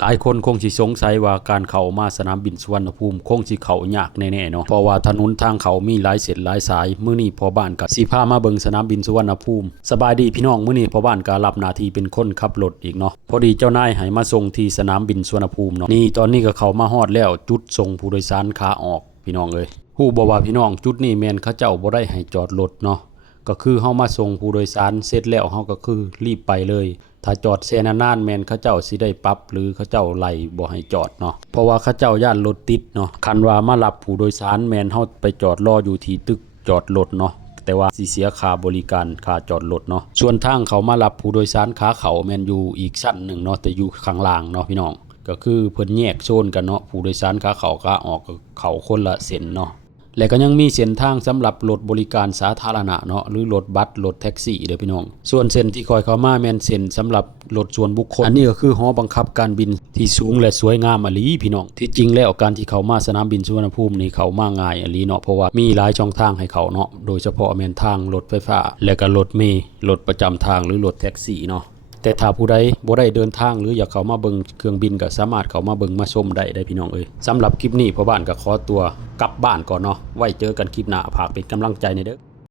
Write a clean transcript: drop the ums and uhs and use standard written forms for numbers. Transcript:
หลายคนคงสิสงสัยว่าการเข้ามาสนามบินสุวรรณภูมิคงสิเข้ายากแน่ๆเนาะเพราะว่าถนนทางเขามีหลายเส้นหลายสายมื้อนี้พ่อบ้านก็สิพามาเบิ่งสนามบินสุวรรณภูมิสบายดีพี่น้องมื้อนี้พ่อบ้านก็รับหน้าที่เป็นคนขับรถอีกเนาะพอดีเจ้านายให้มาส่งที่สนามบินสุวรรณภูมิเนาะนี่ตอนนี้ก็เข้ามาฮอดแล้วจุดส่งผู้โดยสารขาออกพี่น้องเอ้ยฮู้บ่ว่าพี่น้องจุดนี้แม่นเขาเจ้าบ่ได้ให้จอดรถเนาะก็คือเฮามาส่งผู้โดยสารเสร็จแล้วเฮาก็คือรีบไปเลยถ้าจอดแช่นานๆแม่นเขาเจ้าสิได้ปรับหรือเขาเจ้าไล่บ่ให้จอดเนาะเพราะว่าเขาเจ้าย่านรถติดเนาะคันว่ามารับผู้โดยสารแม่นเฮาไปจอดรออยู่ที่ตึกจอดรถเนาะแต่ว่าสิเสียค่าบริการค่าจอดรถเนาะส่วนทางเขามารับผู้โดยสารขาเขาแม่นอยู่อีกชั้นหนึ่งเนาะแต่อยู่ข้างล่างเนาะพี่น้องก็คือเพิ่นแยกโซนกันเนาะผู้โดยสารขาเขาขาออกก็เขาคนละเส้นเนาะและก็ยังมีเส้นทางสำหรับรถบริการสาธารณะเนาะหรือรถบัสรถแท็กซี่เด้อพี่น้องส่วนเส้นที่คอยเข้ามาแม่นเส้นสำหรับรถส่วนบุคคลอันนี้ก็คือหอบังคับการบินที่สูงและสวยงามอหลีพี่น้องที่จริงแล้วการที่เข้ามาสนามบินสุวรรณภูมินี่เข้ามาง่ายอหลีเนาะเพราะว่ามีหลายช่องทางให้เข้าเนาะโดยเฉพาะแม่นทางรถไฟฟ้าและก็รถเมล์รถประจำทางหรือรถแท็กซี่เนาะแต่ถ้าผู้ใดบ่ได้เดินทางหรืออยากเข้ามาเบิ่งเครื่องบินก็สามารถเข้ามาเบิ่งมาชมได้พี่น้องเอ้ยสำหรับคลิปนี้พ่อบ้านก็ขอตัวกลับบ้านก่อนเนาะไว้เจอกันคลิปหน้าฝากเป็นกำลังใจในเด้อ